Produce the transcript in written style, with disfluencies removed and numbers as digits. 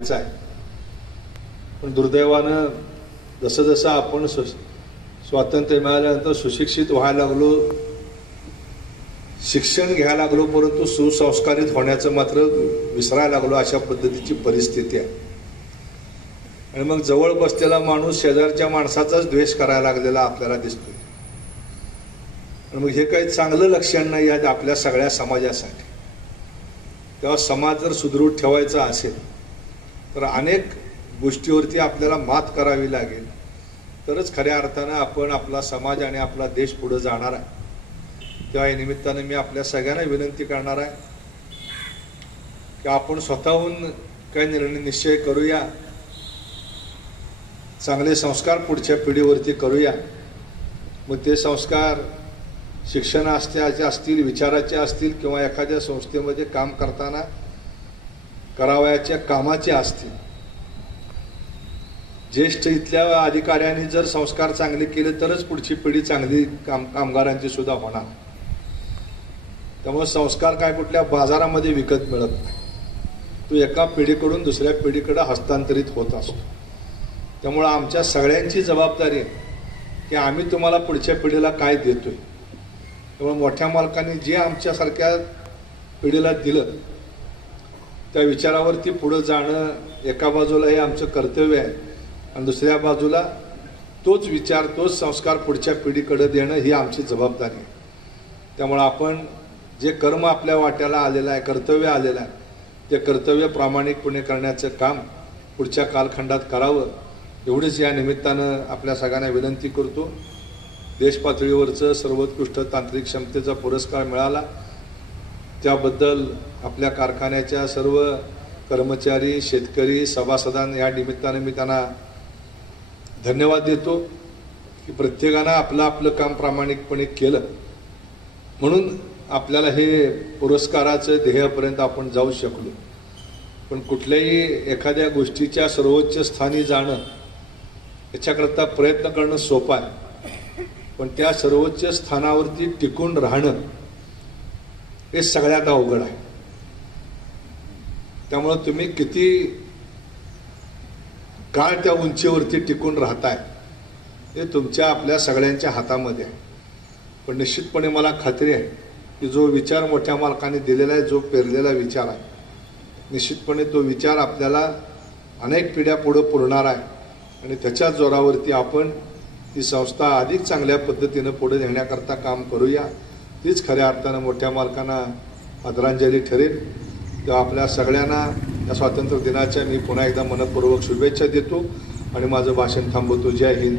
आहे। पण दुर्दैवानं जसं जसं आपण स्वातंत्र्य मिळाल्यानंतर सुशिक्षित व्हायला लागलो, शिक्षण घ्यायला लागलो, परंतु सुसंस्कारित होण्याचं मात्र विसरायला लागलो, अशा पद्धतीची परिस्थिती आहे। आणि मग जवळ बसलेला माणूस शेजारच्या माणसाचाच द्वेष करायला लागलेला आपल्याला दिसतो। आणि मग हे काही चांगलं लक्षण नाही आहे आपल्या सगळ्या समाजासाठी। तेव्हा समाज जर सुदृढ ठेवायचा असेल तर अनेक गोष्टीवरती आपल्याला मात करावी लागेल, तरच खऱ्या अर्थानं आपण आपला समाज आणि आपला देश पुढे जाणार आहे। तेव्हा या निमित्तानं मी आपल्या सगळ्यांना विनंती करणार आहे की आपण स्वतःहून काही निर्णय निश्चय करूया, चांगले संस्कार पुढच्या पिढीवरती करूया। मग ते संस्कार शिक्षणाचे असतील, विचाराचे असतील, किंवा एखाद्या संस्थेमध्ये काम करताना करावयाच्या कामाचे असतील। ज्येष्ठ इथल्या अधिकाऱ्यांनी जर संस्कार चांगले केले तरच पुढची पिढी चांगली कामगारांची सुद्धा होणार। त्यामुळे संस्कार काय कुठल्या बाजारामध्ये विकत मिळत नाही, तो एका पिढीकडून दुसऱ्या पिढीकडे हस्तांतरित होत असतो। त्यामुळे आमच्या सगळ्यांची जबाबदारी आहे की आम्ही तुम्हाला पुढच्या पिढीला काय देतोय। त्यामुळे मोठ्या मालकांनी जे आमच्यासारख्या पिढीला दिलं त्या विचारावरती पुढे जाणं एका बाजूला हे आमचं कर्तव्य आहे, आणि दुसऱ्या बाजूला तोच विचार, तोच संस्कार पुढच्या पिढीकडे देणं ही आमची जबाबदारी आहे। त्यामुळे आपण जे कर्म आपल्या वाट्याला आलेलं आहे, कर्तव्य आलेलं आहे, ते कर्तव्य प्रामाणिकपणे करण्याचं काम पुढच्या कालखंडात करावं, एवढीच या निमित्तानं आपल्या सगळ्यांना विनंती करतो। देश पातळीवरचं सर्वोत्कृष्ट तांत्रिक क्षमतेचा पुरस्कार मिळाला त्याबद्दल आपल्या कारखान्याच्या सर्व कर्मचारी, शेतकरी, सभासदांना या निमित्तानं मी त्यांना धन्यवाद देतो की प्रत्येकानं आपलं आपलं काम प्रामाणिकपणे केलं, म्हणून आपल्याला हे पुरस्काराचं ध्येयापर्यंत आपण जाऊ शकलो। पण कुठल्याही एखाद्या गोष्टीच्या सर्वोच्च स्थानी जाणं याच्याकरता प्रयत्न करणं सोपं आहे, पण त्या सर्वोच्च स्थानावरती टिकून राहणं हे सगळ्यात अवघड आहे। त्यामुळे तुम्ही किती काळ त्या उंचीवरती टिकून राहताय हे तुमच्या आपल्या सगळ्यांच्या हातामध्ये आहे। पण निश्चितपणे मला खात्री आहे की जो विचार मोठ्या मालकाने दिलेला आहे, जो पेरलेला विचार आहे, निश्चितपणे तो विचार आपल्याला अनेक पिढ्या पुढे पुरणार आहे, आणि त्याच्या जोरावरती आपण ती संस्था अधिक चांगल्या पद्धतीनं पुढे नेण्याकरता काम करूया। तीच खऱ्या अर्थानं मोठ्या मालकांना आदरांजली ठरेल। तेव्हा आपल्या सगळ्यांना या स्वातंत्र्य दिनाच्या मी पुन्हा एकदा मनपूर्वक शुभेच्छा देतो आणि माझं भाषण थांबवतो। जय हिंद।